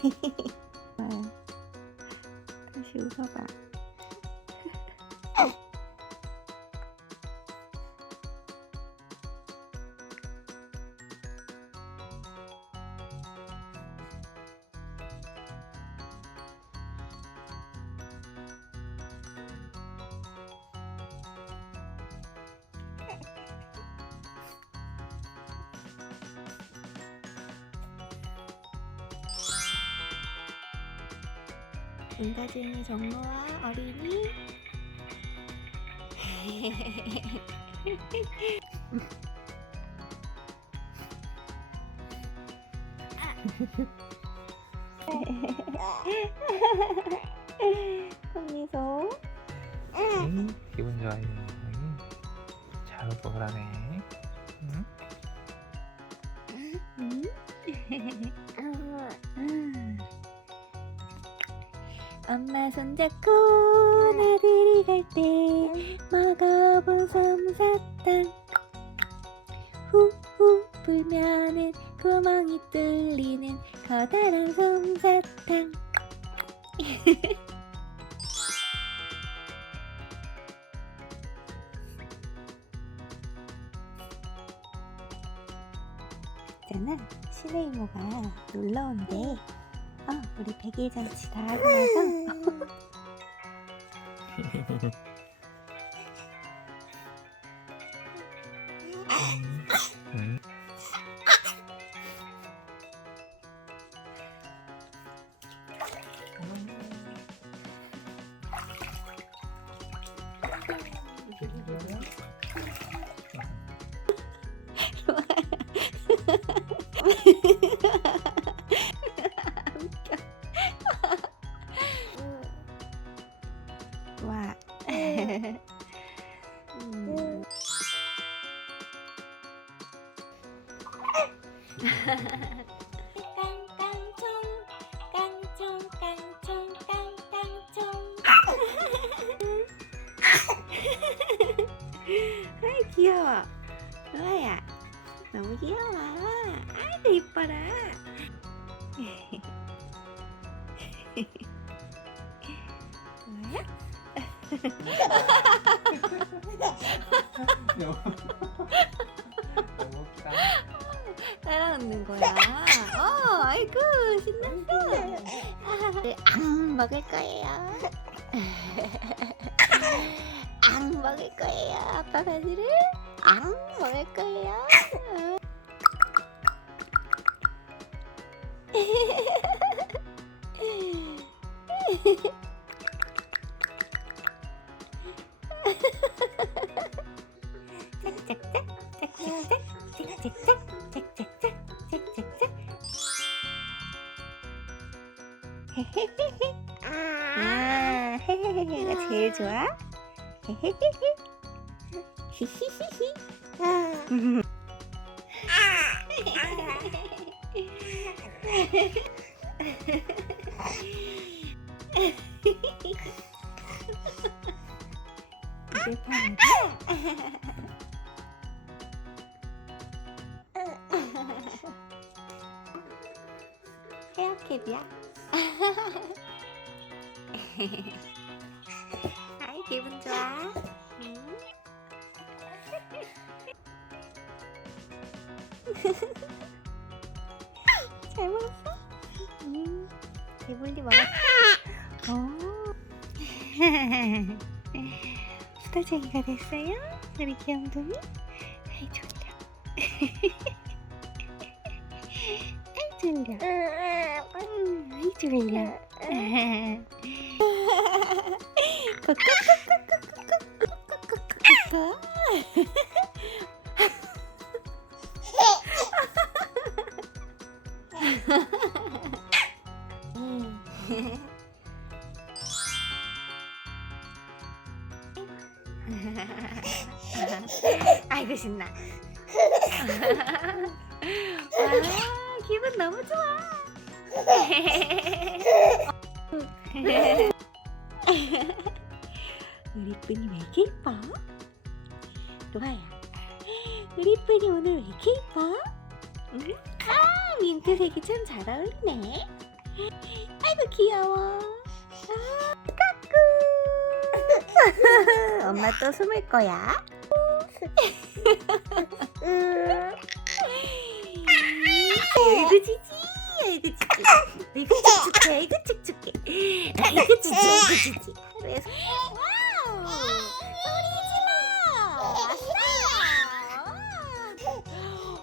좋아요. 다시 웃어봐. 인가중의 정로와 어린이 손미소 응? 기분 좋아요. 응? 잘 웃고 그러네. 엄마 손잡고 나들이 갈 때 먹어본 솜사탕. 후후 불면은 구멍이 뚫리는 커다란 솜사탕. 있잖아 신의 이모가 놀러 온대 어 우리 백일 잔치 다 하고 나서 깡깡총 깡총 깡총 깡깡총 아이 귀여워 로아야 너무 귀여워 아이고 이뻐라 로아야 너무 웃기다. 따라 웃는 거야. 어 아이고 신났어 앙 먹을 거예요. 앙 먹을 거예요 아빠 바지를. 앙 먹을 거예요. 짝짝짝 아 헤헤헤헤가 제일 좋아 헤헤헤헤 히히히히 이제 파는 헤어캡이야? 아이 기분 좋아. 응? 잘 먹었어? 응. 배불리 먹었어. 오. 수다쟁이가 됐어요? 우리 귀염둥이? 아이 졸려. 졸려. 음, 아이 졸려. 아이고 신나. 와 기분 너무 좋아. 우리 이쁜이 왜 이렇게 이뻐? 로아야 우리 이쁜이 오늘 왜 이렇게 이뻐? 응? 아 민트색이 참 잘 어울리네 아이고 귀여워. 아, 까꿍. 엄마 또 숨을 거야. 이고 축축해, 아이고 축축해, 지지, 아이고 지지. 하루에 소- 와우, 소리 질러, 아싸,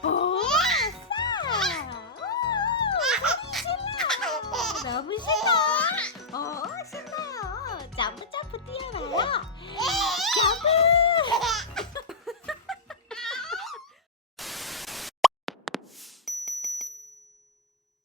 오, 아싸, 오, 소리 질러, 너무 신나, 어 신나요. 점프 점프 뛰어봐요.